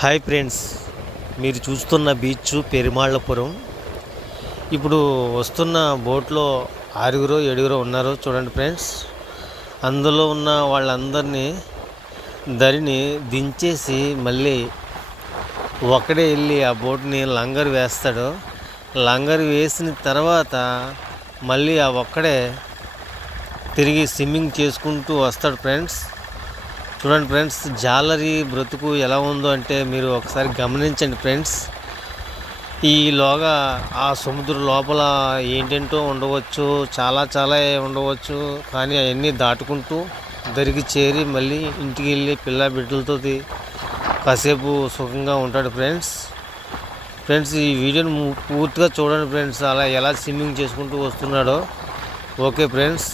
Hi friends, మీరు చూస్తున్న beach పెరుమాళ్ళపురం. ఇప్పుడు వస్తున్న బోట్లో 6-7 ఉన్నారు చూడండి ఫ్రెండ్స్. అందులో ఉన్న వాళ్ళందరినీ దరిని దించేసి మళ్ళీ ఒక్కడే వెళ్ళి ఆ బోట్ని లంగర్ వేస్తాడు. లంగర్ వేసిన తర్వాత మళ్ళీ ఆ ఒక్కడే తిరిగి స్విమ్మింగ్ చేసుకుంటూ వస్తాడు ఫ్రెండ్స్. చూడండి ఫ్రెండ్స్, జాలరీ బ్రతుకు ఎలా ఉందో అంటే మీరు ఒకసారి గమనించండి ఫ్రెండ్స్. ఈలోగా ఆ సముద్రం లోపల ఏంటేంటో ఉండవచ్చు, చాలా ఉండవచ్చు. కానీ అవన్నీ దాటుకుంటూ దరికి చేరి మళ్ళీ ఇంటికి వెళ్ళి పిల్ల బిడ్డలతో కాసేపు సుఖంగా ఉంటాడు ఫ్రెండ్స్. ఈ వీడియోని పూర్తిగా చూడండి ఫ్రెండ్స్, అలా ఎలా స్విమ్మింగ్ చేసుకుంటూ వస్తున్నాడో. Okay friends.